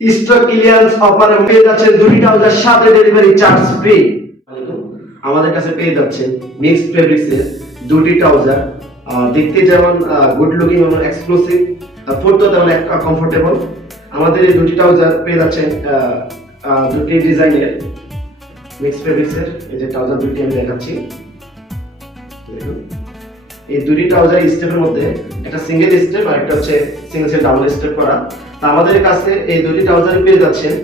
Stock clearance অফারে পেয়ে যাচ্ছেন দুটি ট্রাউজার সাথে ডেলিভারি চার্জ ফ্রি। আমাদের কাছে পেয়ে যাচ্ছেন মিক্সড ফেব্রিক্সের দুটি ট্রাউজার, দেখতে যেমন গুড লুকিং এবং এক্সক্লুসিভ, পরতেও তেমন কমফোর্টেবল। আমাদের এই দুটি ট্রাউজার পেয়ে যাচ্ছেন দুটি ডিজাইনের মিক্সড ফেব্রিক্সের। এই যে ট্রাউজার দুটি আমি দেখাচ্ছি, দেখুন এই দুটি ট্রাউজার স্টেপের মধ্যে একটা সিঙ্গেল স্টেপ আর একটা হচ্ছে সিঙ্গেল সেট ডাবল স্টেপ করা। তা আমাদের কাছে এই দুটি ট্রাউজার পেয়ে যাচ্ছেন।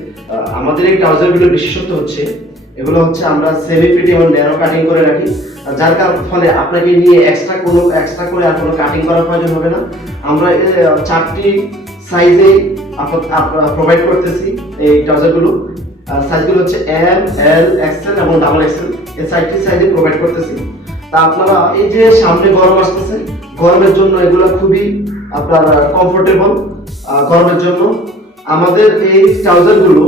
আমাদের এই ট্রাউজারগুলোর বিশেষত্ব হচ্ছে এগুলো হচ্ছে আমরা সেমি ফিট এবং ন্যারো কাটিং করে রাখি, যার ফলে আপনাকে নিয়ে এক্সট্রা করে আর কোনো কাটিং করার প্রয়োজন হবে না। আমরা চারটি সাইজে প্রোভাইড করতেছি এই ট্রাউজারগুলো। সাইজগুলো হচ্ছে এম, এল, এক্সেল এবং ডাবল এক্সেল, এই চারটি সাইজে প্রোভাইড করতেছি। তা আপনারা এই যে সামনে গরম আসতেছে, গরমের জন্য এগুলো খুবই আপনার কমফোর্টেবল। গরমের জন্য আমাদের এই ট্রাউজারগুলো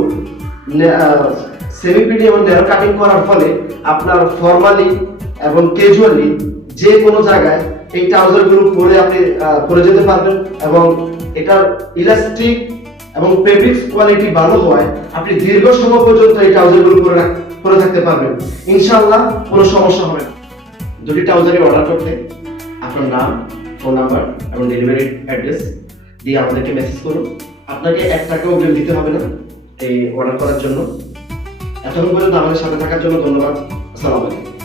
সেমি ফিট এবং ন্যারো কাটিং করার ফলে আপনার ফর্মালি এবং ক্যাজুয়ালি যে কোনো জায়গায় এই ট্রাউজারগুলো পরে আপনি পরে যেতে পারবেন, এবং এটার ইলাস্টিক এবং ফেব্রিক্স কোয়ালিটি ভালো হওয়ায় আপনি দীর্ঘ সময় পর্যন্ত এই ট্রাউজারগুলো পরে থাকতে পারবেন, ইনশাআল্লাহ কোনো সমস্যা হবে না। দুটি ট্রাউজারই অর্ডার করতে আপনার নাম, ফোন নাম্বার এবং ডেলিভারি অ্যাড্রেস দিয়ে আমাদেরকে মেসেজ করুন। আপনাকে 1 টাকাও অগ্রিম দিতে হবে না এই অর্ডার করার জন্য। এতক্ষণ পর্যন্ত আমাদের সাথে থাকার জন্য ধন্যবাদ। আসসালামু আলাইকুম।